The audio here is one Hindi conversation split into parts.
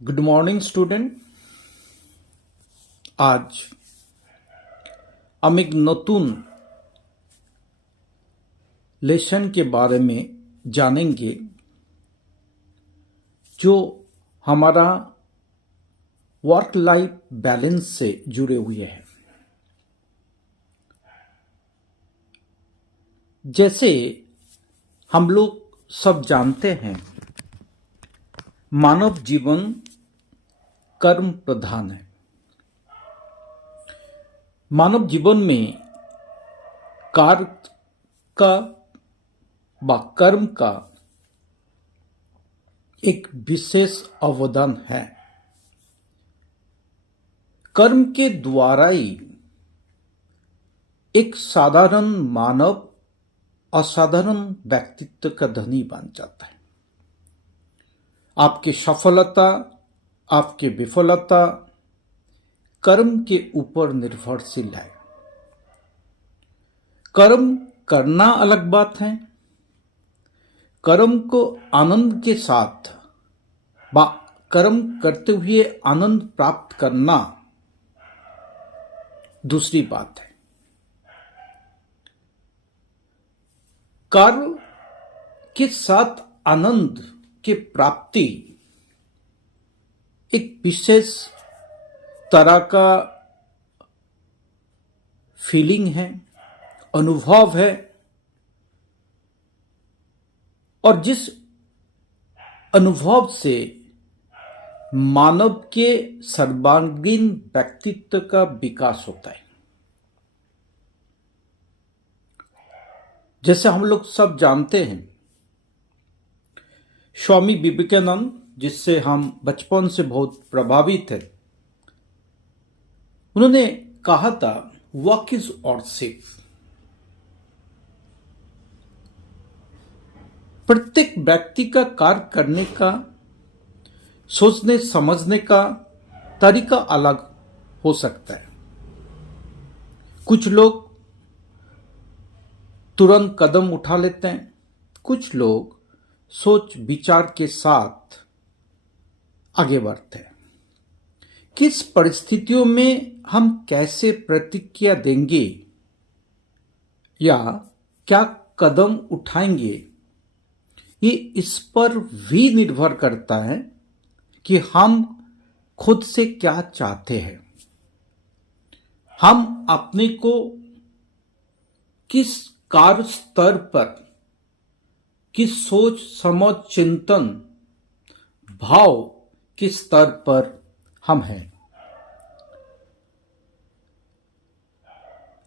Good morning student. आज हम एक नतून लेसन के बारे में जानेंगे जो हमारा वर्क लाइफ बैलेंस से जुड़े हुए हैं। जैसे हम लोग सब जानते हैं, मानव जीवन कर्म प्रधान है। मानव जीवन में कार्य का व कर्म का एक विशेष अवदान है। कर्म के द्वारा ही एक साधारण मानव असाधारण व्यक्तित्व का धनी बन जाता है। आपकी सफलता, आपकी विफलता कर्म के ऊपर निर्भरशील है। कर्म करना अलग बात है, कर्म को आनंद के साथ व कर्म करते हुए आनंद प्राप्त करना दूसरी बात है। कर्म के साथ आनंद की प्राप्ति एक विशेष तरह का फीलिंग है, अनुभव है, और जिस अनुभव से मानव के सर्वांगीण व्यक्तित्व का विकास होता है। जैसे हम लोग सब जानते हैं, स्वामी विवेकानंद, जिससे हम बचपन से बहुत प्रभावित थे, उन्होंने कहा था, वर्क इज वर्शिप। प्रत्येक व्यक्ति का कार्य करने का, सोचने समझने का तरीका अलग हो सकता है। कुछ लोग तुरंत कदम उठा लेते हैं, कुछ लोग सोच विचार के साथ आगे बढ़ते हैं। किस परिस्थितियों में हम कैसे प्रतिक्रिया देंगे या क्या कदम उठाएंगे, ये इस पर भी निर्भर करता है कि हम खुद से क्या चाहते हैं। हम अपने को किस कार्य स्तर पर, किस सोच समझ चिंतन भाव किस स्तर पर हम हैं।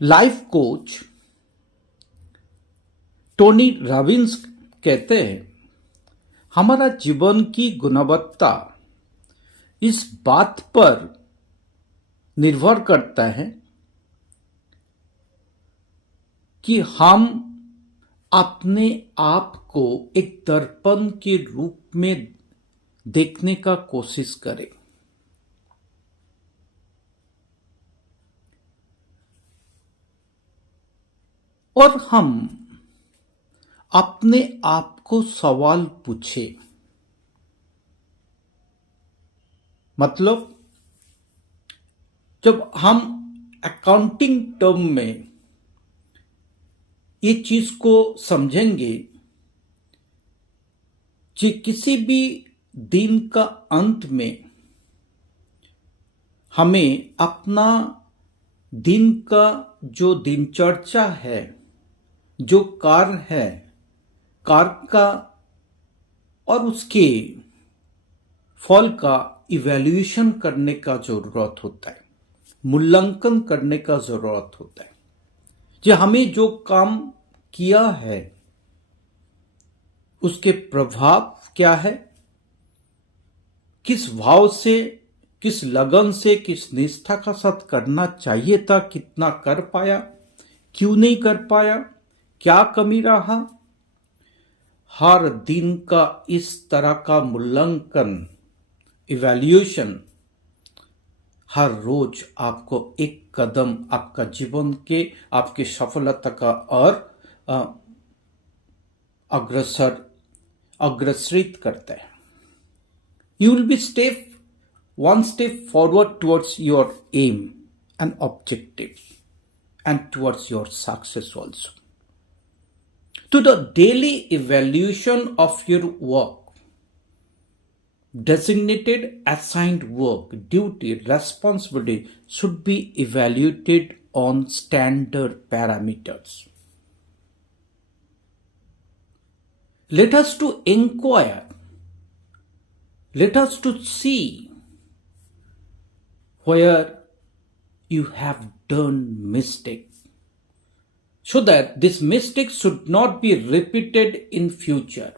लाइफ कोच टोनी रॉबिन्स कहते हैं, हमारा जीवन की गुणवत्ता इस बात पर निर्भर करता है कि हम अपने आप को एक दर्पण के रूप में देखने का कोशिश करें। और हम अपने आप को सवाल पूछे, मतलब जब हम अकाउंटिंग टर्म में ये चीज को समझेंगे कि किसी भी दिन का अंत में हमें अपना दिन का जो दिनचर्या है, जो कार्य है, कार्य का और उसके फल का इवैल्यूएशन करने का जरूरत होता है, मूल्यांकन करने का जरूरत होता है। कि हमें जो काम किया है उसके प्रभाव क्या है, किस भाव से, किस लगन से, किस निष्ठा का साथ करना चाहिए था, कितना कर पाया, क्यों नहीं कर पाया, क्या कमी रहा। हर दिन का इस तरह का मूल्यांकन, इवैल्यूएशन हर रोज आपको एक कदम आपका जीवन के, आपकी सफलता का और अग्रसरित करता है। You will be step one step forward towards your aim and objective and towards your success also. To the daily evaluation of your work, designated assigned work, duty, responsibility should be evaluated on standard parameters. Let us to inquire, let us to see where you have done mistake, so that this mistake should not be repeated in future.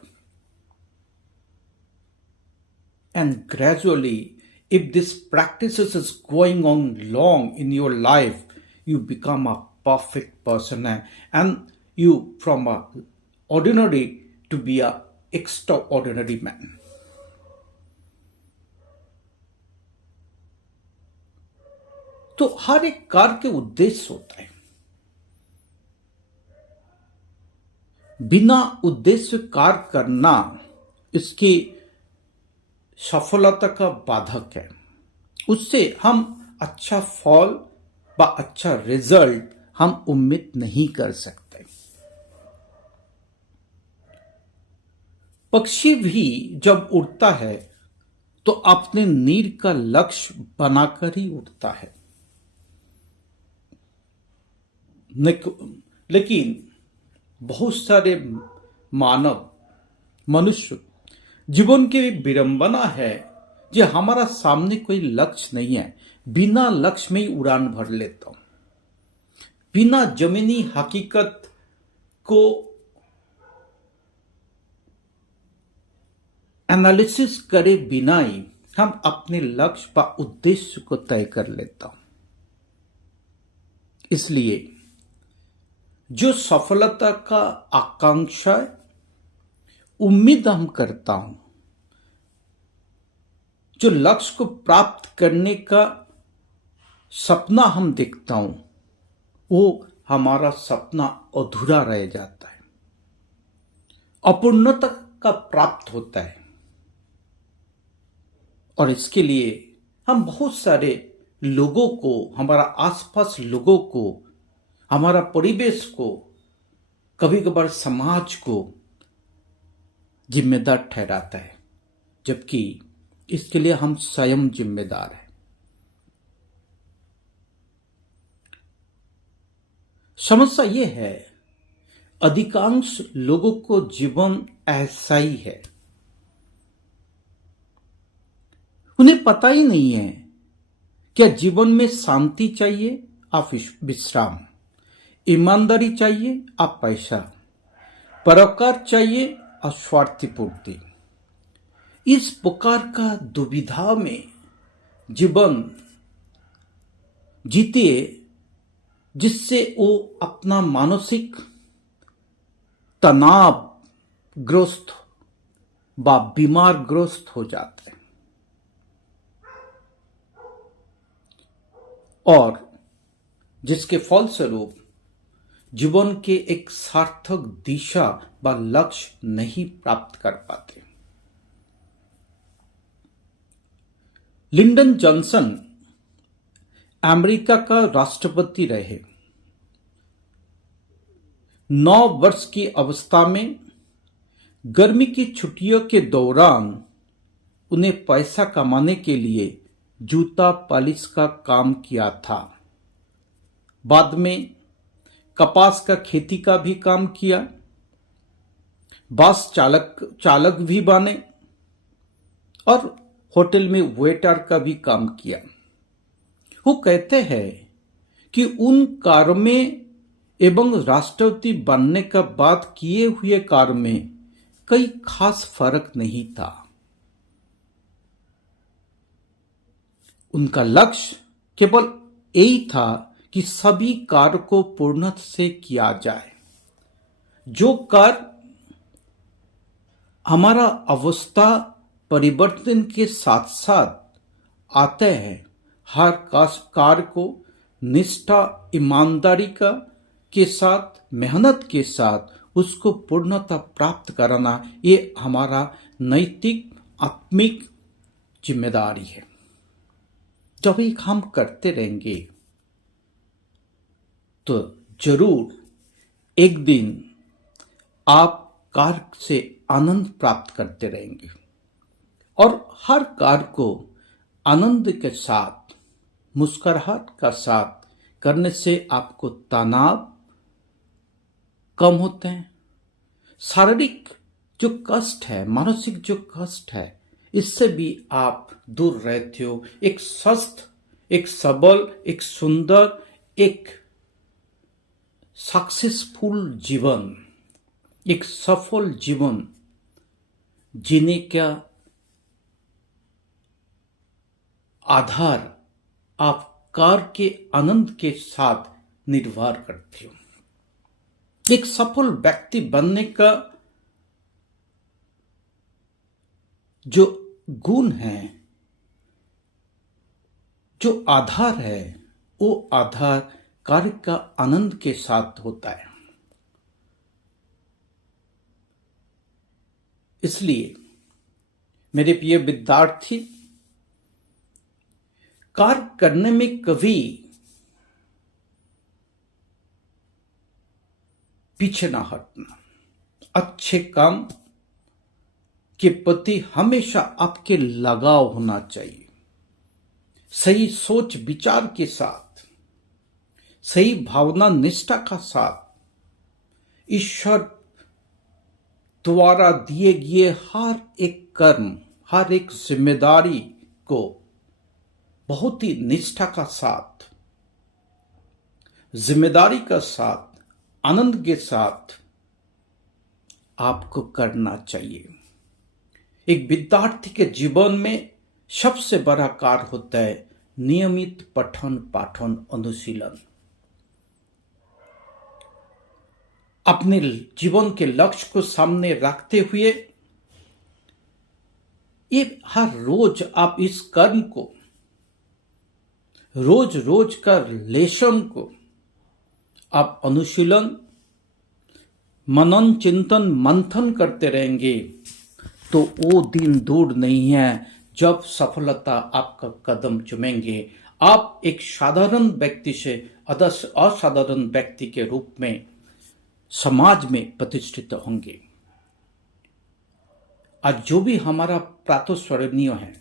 And gradually, if this practice is going on long in your life, you become a perfect person, and you from a ordinary to be a extraordinary man. तो हर एक कार्य के उद्देश्य होता है। बिना उद्देश्य कार्य करना इसकी सफलता का बाधक है। उससे हम अच्छा फल व अच्छा रिजल्ट हम उम्मीद नहीं कर सकते। पक्षी भी जब उड़ता है तो अपने नीर का लक्ष्य बनाकर ही उड़ता है, लेकिन बहुत सारे मनुष्य जीवन की विडंबना है कि हमारा सामने कोई लक्ष्य नहीं है, बिना लक्ष्य में ही उड़ान भर लेता हूं, बिना जमीनी हकीकत को एनालिसिस करे बिना ही हम अपने लक्ष्य व उद्देश्य को तय कर लेता हूं। इसलिए जो सफलता का आकांक्षा उम्मीद हम करता हूं, जो लक्ष्य को प्राप्त करने का सपना हम देखता हूं, वो हमारा सपना अधूरा रह जाता है, अपूर्णता का प्राप्त होता है। और इसके लिए हम बहुत सारे लोगों को, हमारा आसपास लोगों को, हमारा परिवेश को, कभी कभार समाज को जिम्मेदार ठहराता है, जबकि इसके लिए हम स्वयं जिम्मेदार हैं। समस्या ये है, अधिकांश लोगों को जीवन ऐसा ही है, उन्हें पता ही नहीं है क्या जीवन में शांति चाहिए आप विश्राम, ईमानदारी चाहिए आप पैसा, परोपकार चाहिए और स्वार्थी पूर्ति। इस प्रकार का दुविधा में जीवन जीतिए, जिससे वो अपना मानसिक तनाव ग्रस्त व बीमार ग्रस्त हो जाता है और जिसके फलस्वरूप जीवन के एक सार्थक दिशा व लक्ष्य नहीं प्राप्त कर पाते। लिंडन जॉनसन अमेरिका का राष्ट्रपति रहे। 9 वर्ष की अवस्था में गर्मी की छुट्टियों के दौरान उन्हें पैसा कमाने के लिए जूता पॉलिश का काम किया था। बाद में कपास का खेती का भी काम किया, बस चालक भी बने और होटल में वेटर का भी काम किया। वो कहते हैं कि उन कार्य में एवं राष्ट्रपति बनने का बाद किए हुए कार्य में कोई खास फर्क नहीं था। उनका लक्ष्य केवल यही था कि सभी कार्य को पूर्णता से किया जाए। जो कार्य हमारा अवस्था परिवर्तन के साथ साथ आते हैं, हर कार्य को निष्ठा, ईमानदारी के साथ, मेहनत के साथ उसको पूर्णता प्राप्त कराना, ये हमारा नैतिक आत्मिक जिम्मेदारी है। जब एक हम करते रहेंगे तो जरूर एक दिन आप कार्य से आनंद प्राप्त करते रहेंगे और हर कार्य को आनंद के साथ, मुस्कुराहट का साथ करने से आपको तनाव कम होते हैं। शारीरिक जो कष्ट है, मानसिक जो कष्ट है, इससे भी आप दूर रहते हो। एक स्वस्थ, एक सबल, एक सुंदर, एक सक्सेसफुल जीवन, एक सफल जीवन जीने का आधार आप कार्य के आनंद के साथ निर्वाह करते हो। एक सफल व्यक्ति बनने का जो गुण है, जो आधार है, वो आधार कार्य का आनंद के साथ होता है। इसलिए मेरे प्रिय विद्यार्थी, कार्य करने में कभी पीछे ना हटना। अच्छे काम के प्रति हमेशा आपके लगाव होना चाहिए। सही सोच विचार के साथ, सही भावना निष्ठा का साथ ईश्वर द्वारा दिए गए हर एक कर्म, हर एक जिम्मेदारी को बहुत ही निष्ठा का साथ, जिम्मेदारी का साथ, आनंद के साथ आपको करना चाहिए। एक विद्यार्थी के जीवन में सबसे बड़ा कार्य होता है नियमित पठन पाठन अनुशीलन। अपने जीवन के लक्ष्य को सामने रखते हुए ये हर रोज आप इस कर्म को, रोज रोज का लेशन को आप अनुशीलन, मनन, चिंतन, मंथन करते रहेंगे तो वो दिन दूर नहीं है जब सफलता आपका कदम चूमेंगे। आप एक साधारण व्यक्ति से असाधारण व्यक्ति के रूप में समाज में प्रतिष्ठित होंगे। आज जो भी हमारा प्रातस्मरणीय है,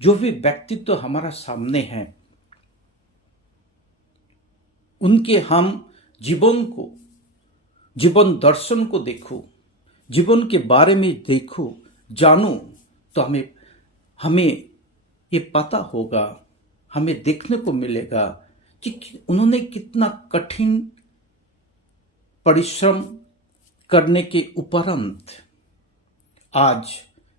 जो भी व्यक्तित्व हमारा सामने है, उनके हम जीवन को, जीवन दर्शन को देखो, जीवन के बारे में देखो, जानो, तो हमें ये पता होगा, हमें देखने को मिलेगा कि उन्होंने कितना कठिन परिश्रम करने के उपरांत आज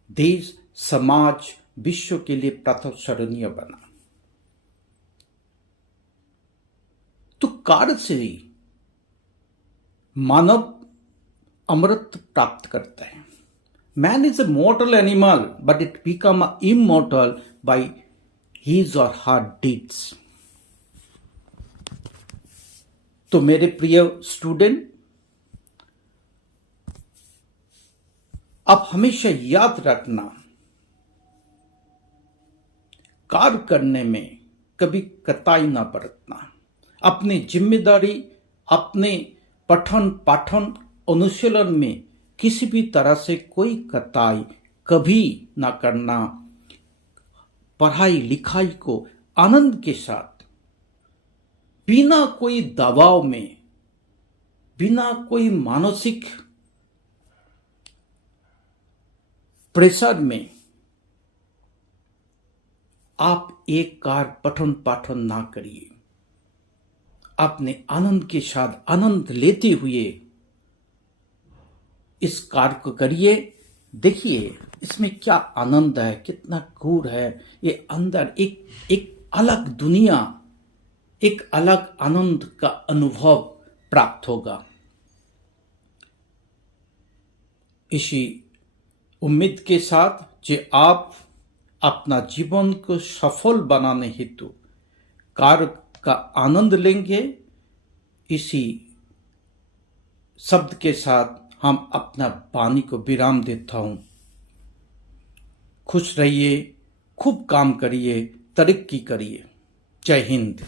देश, समाज, विश्व के लिए प्रातस्मरणीय बना। तो कार्य से ही मानव अमृत प्राप्त करता है। Man is a mortal animal, but it become immortal by his or her deeds. तो मेरे प्रिय स्टूडेंट, आप हमेशा याद रखना, कार्य करने में कभी कताई ना बरतना। अपनी जिम्मेदारी, अपने पठन पाठन अनुशीलन में किसी भी तरह से कोई कताई कभी ना करना। पढ़ाई लिखाई को आनंद के साथ, बिना कोई दबाव में, बिना कोई मानसिक प्रेशर में आप एक कार्य पठन पाठन ना करिए। अपने आनंद के साथ, आनंद लेते हुए इस कार्य को करिए। देखिए इसमें क्या आनंद है, कितना गूढ़ है। ये अंदर एक अलग दुनिया, एक अलग आनंद का अनुभव प्राप्त होगा। इसी उम्मीद के साथ कि आप अपना जीवन को सफल बनाने हेतु कार्य का आनंद लेंगे, इसी शब्द के साथ हम अपना वाणी को विराम देता हूं। खुश रहिए, खूब काम करिए, तरक्की करिए। जय हिंद।